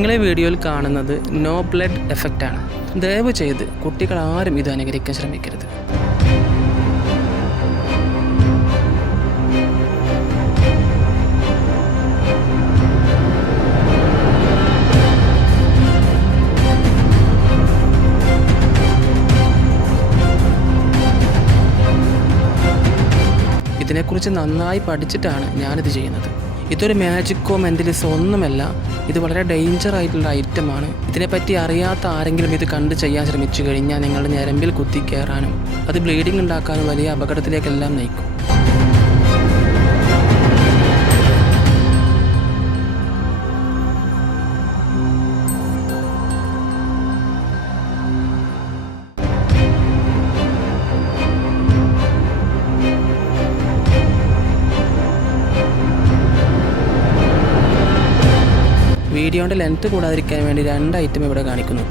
നിങ്ങളെ വീഡിയോയിൽ കാണുന്നത് നോ ബ്ലഡ് എഫക്റ്റാണ്. ദയവ് ചെയ്ത് കുട്ടികൾ ആരും ഇത് അനുകരിക്കാൻ ശ്രമിക്കരുത്. ഇതിനെക്കുറിച്ച് നന്നായി പഠിച്ചിട്ടാണ് ഞാനിത് ചെയ്യുന്നത്. ഇതൊരു മാജിക്കോ മെൻ്റലിസോ ഒന്നുമല്ല. ഇത് വളരെ ഡേഞ്ചർ ആയിട്ടുള്ള ഐറ്റമാണ്. ഇതിനെപ്പറ്റി അറിയാത്ത ആരെങ്കിലും ഇത് കണ്ട് ചെയ്യാൻ ശ്രമിച്ചു കഴിഞ്ഞാൽ നിങ്ങളുടെ ഞരമ്പിൽ കുത്തിക്കയറാനും അത് ബ്ലീഡിംഗ് ഉണ്ടാക്കാനും വലിയ അപകടത്തിലേക്കെല്ലാം നയിക്കും. വീഡിയോൻ്റെ ലെങ്ത് കൂടാതിരിക്കാൻ വേണ്ടി 2 ഐറ്റം ഇവിടെ കാണിക്കുന്നു.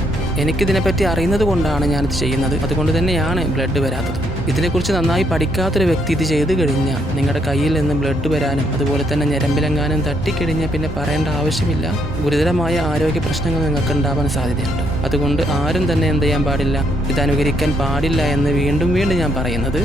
എനിക്കിതിനെപ്പറ്റി അറിയുന്നത് കൊണ്ടാണ് ഞാനിത് ചെയ്യുന്നത്. അതുകൊണ്ട് തന്നെയാണ് ബ്ലഡ് വരാത്തത്. ഇതിനെക്കുറിച്ച് നന്നായി പഠിക്കാത്തൊരു വ്യക്തി ഇത് ചെയ്ത് കഴിഞ്ഞാൽ നിങ്ങളുടെ കയ്യിൽ നിന്ന് ബ്ലഡ് വരാനും അതുപോലെ തന്നെ ഞരമ്പിലെങ്ങാനും തട്ടിക്കഴിഞ്ഞാൽ പിന്നെ പറയേണ്ട ആവശ്യമില്ല. ഗുരുതരമായ ആരോഗ്യ പ്രശ്നങ്ങൾ നിങ്ങൾക്ക് ഉണ്ടാവാൻ സാധ്യതയുണ്ട്. അതുകൊണ്ട് ആരും തന്നെ എന്ത് ചെയ്യാൻ പാടില്ല, ഇത് അനുകരിക്കാൻ പാടില്ല എന്ന് വീണ്ടും ഞാൻ പറയുന്നത്.